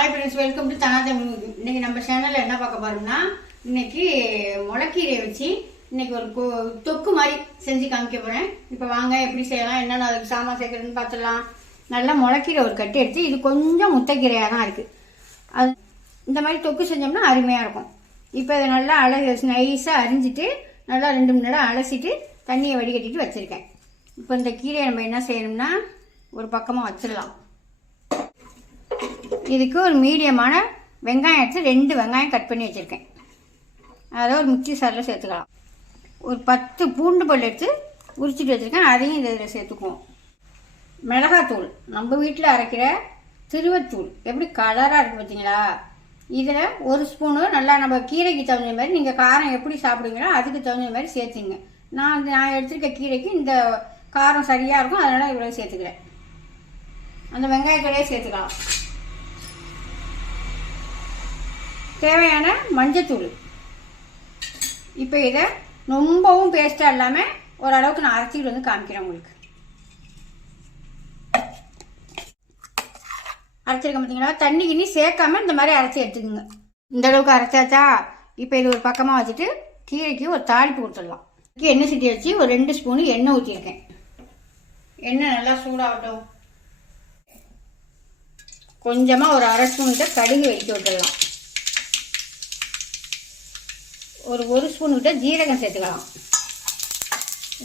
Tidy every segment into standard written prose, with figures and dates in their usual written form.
Hi friends, welcome to Thanaja. இன்னைக்கு நம்ம சேனல்ல என்ன பார்க்க போறோம்னா, இன்னைக்கு முளைக்கீரையை வச்சு இன்னைக்கு ஒரு தொக்கு மாதிரி செஞ்சு காமிக்க போறேன். இப்போ வாங்க எப்படி செய்யலாம், என்னென்ன அதுக்கு சாமான் சேர்க்கறதுன்னு பார்த்துடலாம். நல்லா முளைக்கீரை ஒரு கட்டி எடுத்து, இது கொஞ்சம் முட்டைக்கீரையாக தான் இருக்கு. அது இந்த மாதிரி தொக்கு செஞ்சோம்னா அருமையாக இருக்கும். இப்போ இதை நல்லா நைஸாக அரிஞ்சிட்டு நல்லா 2 மணி நேரம் அலசிட்டு தண்ணியை வடிகட்டிட்டு வச்சுருக்கேன். இப்போ இந்த கீரையை நம்ம என்ன செய்யணும்னா ஒரு பக்கமாக வச்சிடலாம். இதுக்கு ஒரு மீடியமான வெங்காயம் எடுத்து 2 வெங்காயம் கட் பண்ணி வச்சுருக்கேன். அதை ஒரு மிக்சி சாரில் சேர்த்துக்கலாம். ஒரு 10 பூண்டு பல் எடுத்து உரிச்சிட்டு வச்சுருக்கேன், அதையும் இதில் சேர்த்துக்குவோம். மிளகாத்தூள், நம்ம வீட்டில் அரைக்கிற திருவத்தூள் எப்படி கலராக இருக்குது பார்த்தீங்களா. இதில் 1 ஸ்பூனு நல்லா நம்ம கீரைக்கு தகுந்த மாதிரி நீங்கள் காரம் எப்படி சாப்பிடுவீங்களோ அதுக்கு தகுந்த மாதிரி சேர்த்துங்க. நான் எடுத்துருக்க கீரைக்கு இந்த காரம் சரியாக இருக்கும், அதனால் இவ்வளோ சேர்த்துக்கிறேன். அந்த வெங்காயத்தோடையே சேர்த்துக்கலாம். தேவையான மஞ்சத்தூள். இப்போ இதை ரொம்பவும் பேஸ்ட்டாக இல்லாமல் ஓரளவுக்கு நான் அரைச்சிட்டு வந்து காமிக்கிறேன் உங்களுக்கு. அரைச்சிருக்க பார்த்தீங்களா, தண்ணி கிண்ணி சேர்க்காம இந்த மாதிரி அரைச்சி எடுத்துக்கோங்க. இந்த அளவுக்கு அரைச்சாச்சா. இப்போ இது ஒரு பக்கமாக வச்சுட்டு கீரைக்கு ஒரு தாளிப்பு கொடுத்துடலாம். எண்ணெய் சட்டி வச்சு ஒரு 2 ஸ்பூனு எண்ணெய் ஊற்றிருக்கேன். எண்ணெய் நல்லா சூடாகட்டும். கொஞ்சமாக ஒரு 1/2 ஸ்பூன் கடுகு வெடிக்க விட்டுடலாம். ஒரு 1 ஸ்பூன் கிட்ட ஜீரகம் சேர்த்துக்கலாம்.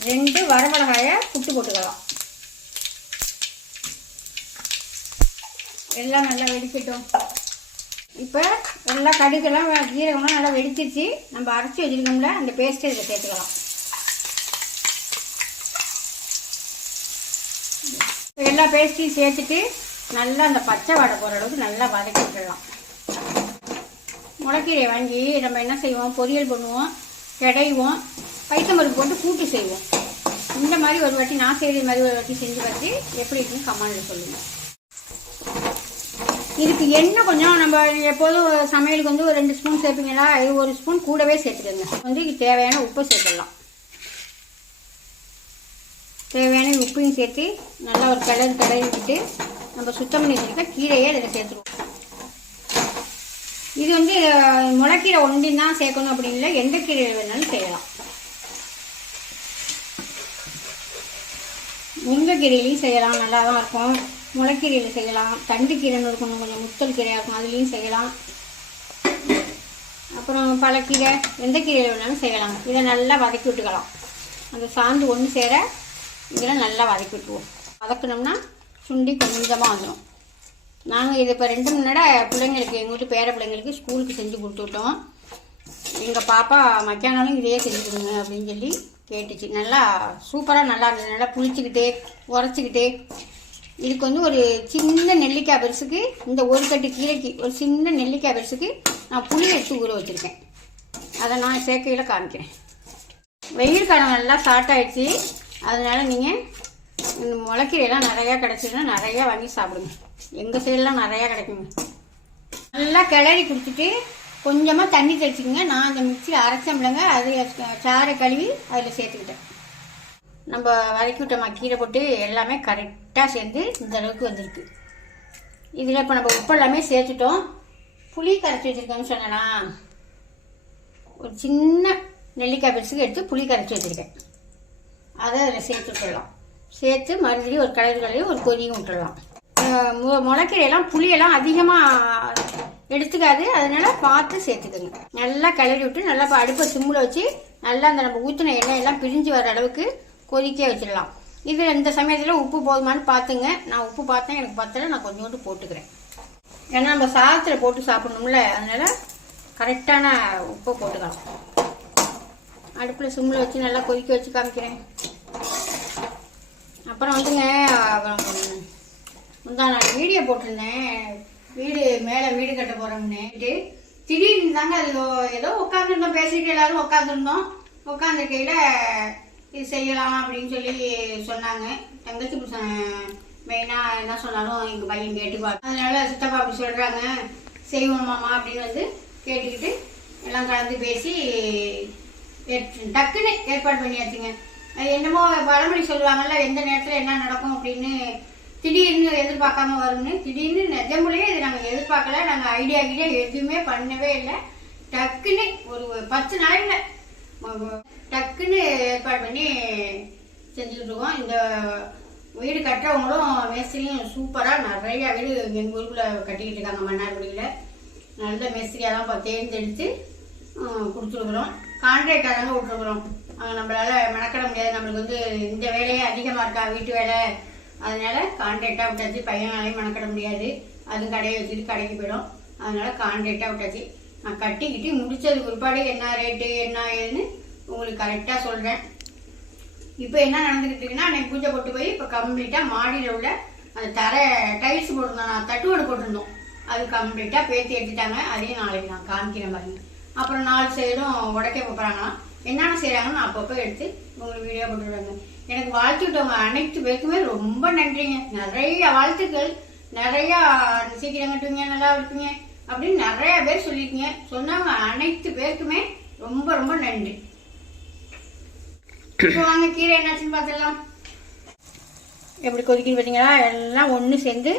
2 வரமிளகாயை புட்டு போட்டுக்கலாம். எல்லாம் நல்லா வெடிக்கட்டும். இப்போ எல்லாம் கடுகெல்லாம் ஜீரகம்லாம் நல்லா வெடிச்சிருச்சு. நம்ம அரைச்சி வச்சுருக்கோம்ல அந்த பேஸ்ட்டை இதில் சேர்த்துக்கலாம். எல்லா பேஸ்ட்டையும் சேர்த்துட்டு நல்லா அந்த பச்சை வாடை போகிற அளவுக்கு நல்லா வதக்கி விட்டுடலாம். முளைக்கீரையை வாங்கி நம்ம என்ன செய்வோம், பொரியல் பண்ணுவோம், கிடைவோம், பைத்தம்பருப்பு போட்டு கூட்டு செய்வோம். இந்த மாதிரி ஒரு வாட்டி நான் செய்கிற மாதிரி ஒரு வாட்டி செஞ்சு பார்த்து எப்படி இருக்குன்னு கமெண்ட்ல சொல்லுங்கள். இதுக்கு எண்ணெய் கொஞ்சம் நம்ம எப்போதும் சமையலுக்கு வந்து ஒரு 2 ஸ்பூன் சேர்ப்பீங்களா, இது 1 ஸ்பூன் கூடவே சேர்த்துக்கோங்க. இதுக்கு தேவையான உப்பு சேர்த்துடலாம். தேவையான உப்பையும் சேர்த்து நல்லா ஒரு கிளறி விட்டுட்டு நம்ம சுத்தம் பண்ணி வச்சுருக்க கீரையை இதில் சேர்த்துருவோம். இது வந்து முளைக்கீரை ஒண்டி தான் சேர்க்கணும் அப்படின்னு இல்லை, எந்த கீரை வேணாலும் செய்யலாம். முருங்கைக்கீரையிலையும் செய்யலாம், நல்லா தான் இருக்கும். முளைக்கீரையில் செய்யலாம், தண்டு கீரைன்னு இருக்கணும், கொஞ்சம் முத்தல் கீரையாக இருக்கும், அதுலேயும் செய்யலாம். அப்புறம் பழக்கீரை, எந்த கீரையில் வேணாலும் செய்யலாம். இதை நல்லா வதக்கி விட்டுக்கலாம். அந்த சாந்து ஒன்று சேர இதெல்லாம் நல்லா வதக்கி விட்டுருவோம். வதக்கணும்னா சுண்டி கொஞ்சமாக வந்துடும். நாங்கள் இது இப்போ 2 மணி நேரம் பிள்ளைங்களுக்கு, எங்கள் வீட்டு பேர பிள்ளைங்களுக்கு ஸ்கூலுக்கு செஞ்சு கொடுத்துட்டோம். எங்கள் பாப்பா மத்தியானாலும் இதையே செஞ்சு கொடுங்க அப்படின்னு சொல்லி கேட்டுச்சு. நல்லா சூப்பராக நல்லா இருந்தது. நல்லா புளிச்சிக்கிட்டு உரைச்சிக்கிட்டு. இதுக்கு வந்து ஒரு சின்ன நெல்லிக்காய் பெருசுக்கு, இந்த ஒரு கட்டு கீரைக்கு ஒரு சின்ன நெல்லிக்காய் பெருசுக்கு நான் புளி எடுத்து ஊற வச்சுருக்கேன். அதை நான் சேர்க்கையில் காமிக்கிறேன். வெயில் காலம் நல்லா ஸ்டார்ட் ஆகிடுச்சு. அதனால் நீங்கள் இந்த முளைக்கீரையெல்லாம் நிறையா கிடச்சிதுன்னா நிறையா வாங்கி சாப்பிடுங்க. எங்கள் சைடெலாம் நிறையா கிடைக்குங்க. நல்லா கிளறி கொடுத்துட்டு கொஞ்சமாக தண்ணி தெளிச்சிக்கங்க. நான் அந்த மிக்சியில் அரைச்சம்லங்க, அது சாரை கழுவி அதில் சேர்த்துக்கிட்டேன். நம்ம வதக்கி விட்டோமா கீரை போட்டு எல்லாமே கரெக்டாக சேர்ந்து இந்த அளவுக்கு வந்திருக்கு. இதில் இப்போ நம்ம உப்பு எல்லாமே சேர்த்துட்டோம். புளி கரைச்சி வச்சுருக்கேன்னு சொன்னேன்னா, ஒரு சின்ன நெல்லிக்காய் பெருசுக்கு எடுத்து புளி கரைச்சி வச்சுருக்கேன். அதை அதில் சேர்த்து விட்டுடலாம். சேர்த்து மறுபடியும் ஒரு கலரி ஒரு கொதியும் விட்டுடலாம். முளைக்கீரையெல்லாம் புளியெல்லாம் அதிகமாக எடுத்துக்காது, அதனால பார்த்து சேர்த்துக்கோங்க. நல்லா கிளறி விட்டு நல்லா அடுப்பை சிம்மில் வச்சு நல்லா அந்த நம்ம ஊற்றின எண்ணெய் எல்லாம் பிரிஞ்சு வர அளவுக்கு கொதிக்க வச்சிடலாம். இது இந்த சமயத்தில் உப்பு போதுமானு பார்த்துங்க. நான் உப்பு பார்த்தேன், எனக்கு பத்தலை, நான் கொஞ்சோண்டு போட்டுக்கிறேன். ஏன்னா நம்ம சாதத்தில் போட்டு சாப்பிடணும்ல, அதனால கரெக்டான உப்பை போட்டுக்கலாம். அடுப்பில் சிம்மில் வச்சு நல்லா கொதிக்க வச்சு காமிக்கிறேன். அப்புறம் வந்துங்க, நான் வீடியோ போட்டிருந்தேன், வீடு கட்ட போகிறோம்னு. திடீர்னு தாங்க அது ஏதோ உட்காந்துருந்தோம், பேசிட்டு எல்லாரும் உட்காந்துருக்கையில் இது செய்யலாம் அப்படின்னு சொல்லி சொன்னாங்க. தங்கச்சி மெயினாக என்ன சொன்னாலும் எங்கள் பையன் கேட்டுப்பாரு. அதனால சித்தப்பா அப்படி சொல்கிறாங்க, செய்வோமாமா அப்படின்னு வந்து கேட்டுக்கிட்டு எல்லாம் கலந்து பேசி டக்குன்னு ஏற்பாடு பண்ணியாச்சுங்க. அது என்னமோ பழமொழி சொல்லுவாங்கல்ல, எந்த நேரத்தில் என்ன நடக்கும் அப்படின்னு திடீர்னு எதிர்பார்க்காம வரும்னு. திடீர்னு நிஜமுறையே இது நாங்கள் எதிர்பார்க்கல. நாங்கள் ஐடியா எதுவுமே பண்ணவே இல்லை. டக்குன்னு ஒரு 10 நாளில் டக்குன்னு ஏற்பாடு பண்ணி செஞ்சுக்கிட்டு இருக்கோம். இந்த வீடு கட்டுறவங்களும் மேஸ்திரியும் சூப்பராக நிறையா வீடு எங்கள் ஊருக்குள்ளே கட்டிக்கிட்டு இருக்காங்க. மன்னார்குடியில் நல்ல மேஸ்திரியாக தான் தேர்ந்தெடுத்து கொடுத்துருக்குறோம். கான்ட்ராக்டாக தாங்க விட்டுருக்குறோம். நம்மளால் மெனக்கிட முடியாது. நம்மளுக்கு வந்து இந்த வேலையே அதிகமாக இருக்கா, வீட்டு வேலை. அதனால கான்ட்ராக்டாக விட்டாச்சு. பையனாலையும் மெனக்கிட முடியாது. அதுவும் கடையை வச்சுட்டு கடைக்கு போயிடும். அதனால கான்ட்ராக்டாக விட்டாச்சு. நான் கட்டிக்கிட்டு முடிச்சதுக்கு பிற்பாடு என்ன ரேட்டு என்ன ஏதுன்னு உங்களுக்கு கரெக்டாக சொல்கிறேன். இப்போ என்ன நடந்துக்கிட்டு இருக்குன்னா, அன்னைக்கு பூஜை போட்டு போய் இப்போ கம்ப்ளீட்டாக மாடியில் உள்ள அந்த தரை டைல்ஸ் போட்டிருந்தோம். நான் தட்டுவோடு போட்டிருந்தோம். அது கம்ப்ளீட்டாக பேத்தி எடுத்துட்டாங்க. அதையும் நாளைக்கு நான் காமிக்கிற மாதிரி. அப்புறம் 4 சைடும் உடைக்க போகிறாங்களாம். என்னென்ன செய்கிறாங்கன்னு நான் அப்பப்போ எடுத்து உங்களுக்கு வீடியோ போட்டுவிடுவாங்க. எனக்கு வாழ்த்து விட்டவங்க அனைத்து பேருக்குமே ரொம்ப நன்றிங்க. நிறைய வாழ்த்துக்கள். நிறையா சீக்கிரம் கட்டுவீங்க, நல்லா இருப்பீங்க அப்படின்னு நிறையா பேர் சொல்லியிருக்கீங்க. சொன்னவங்க அனைத்து பேருக்குமே ரொம்ப ரொம்ப நன்றி. இப்போ வாங்க கீரை என்னாச்சுன்னு பார்த்துடலாம். எப்படி கொதிக்கின்னு பார்த்தீங்களா? எல்லாம் ஒன்று சேர்ந்து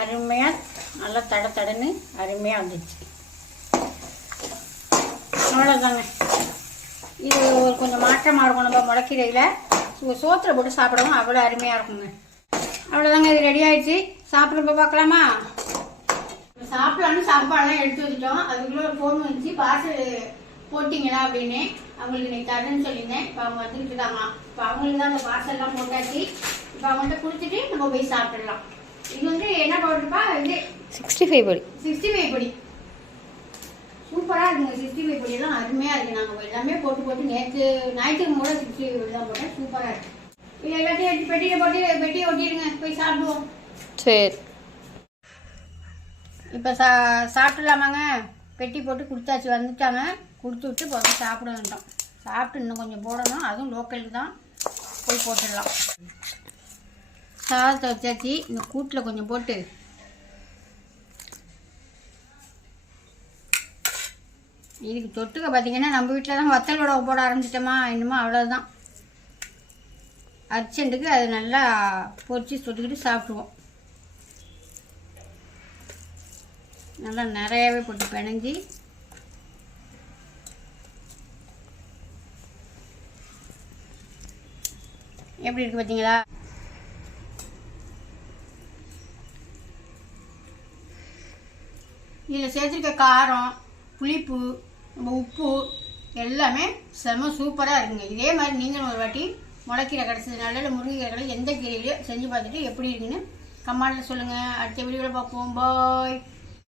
அருமையாக நல்லா தடன்னு அருமையாக வந்துச்சு. அவ்வளோதாங்க. இது ஒரு கொஞ்சம் மாற்றமாக இருக்கும். நம்ம முளைக்கீரையில் சோத்தில் போட்டு சாப்பிடவும் அவ்வளோ அருமையாக இருக்குங்க. அவ்வளோதாங்க. இது ரெடி ஆகிடுச்சு. சாப்பிட்றப்ப பார்க்கலாமா? சாப்பிடலான்னு சாப்பாடெல்லாம் எடுத்து வச்சுட்டோம். அதுக்குள்ளே ஒரு ஃபோன் வந்துச்சு, பார்சல் போட்டிங்களா அப்படின்னு. அவங்களுக்கு இன்னைக்கு தரேன்னு சொல்லியிருந்தேன். இப்போ அவங்க வந்துக்கிட்டு இருக்காங்களாம். இப்போ அவங்களுக்கு தான் அந்த பார்சல்லாம் போட்டாச்சு. இப்போ அவங்கள்ட்ட கொடுத்துட்டு நம்ம போய் சாப்பிடலாம். இது வந்து என்ன பவுடர்ப்பா? இது 65 பொடி. 65 பொடி சூப்பராக இருக்குங்க. 65 பொடியெல்லாம் அருமையாக இருக்குது. நாங்கள் எல்லாமே போட்டு நேற்று ஞாயிற்றுக்கு கூட 65 பொடி தான் போட்டேன். சூப்பராக இருக்குது. இது எல்லாத்தையும் எடுத்து பெட்டியில் போட்டு பெட்டியை ஒட்டிடுங்க. போய் சாப்பிடுவோம். சரி. இப்போ சாப்பிட்லாமாங்க? பெட்டி போட்டு கொடுத்தாச்சு. வந்துட்டாங்க. கொடுத்து விட்டு போய் சாப்பிட வேண்டாம். சாப்பிட்டு இன்னும் கொஞ்சம் போடணும். அதுவும் லோக்கலுக்கு தான். போய் போட்டுடலாம். சாதத்தை வச்சாச்சு. இந்த கூட்டில் கொஞ்சம் போட்டு இதுக்கு தொட்டுக்க பார்த்தீங்கன்னா, நம்ம வீட்டில் தான் வத்தல் உடவை போட ஆரம்பிச்சிட்டோமா, இன்னுமா அவ்வளோதான். அர்ஜென்ட்டுக்கு அது நல்லா பொரிச்சு தொட்டுக்கிட்டு சாப்பிடுவோம். நல்லா நிறையாவே போட்டு பிணைஞ்சி எப்படி இருக்குது பார்த்தீங்களா? இதில் சேர்த்துருக்க காரம், புளிப்பு, நம்ம உப்பு எல்லாமே செம சூப்பராக இருக்குங்க. இதே மாதிரி நீங்களும் ஒரு வாட்டி முளைக்கீரை கிடச்சதுனால இல்லை முருங்கைக்கீரை எந்த கீரையிலையோ செஞ்சு பார்த்துட்டு எப்படி இருக்குன்னு கமெண்ட்டில் சொல்லுங்கள். அடுத்த வீடியோவில் பார்ப்போம். பாய்.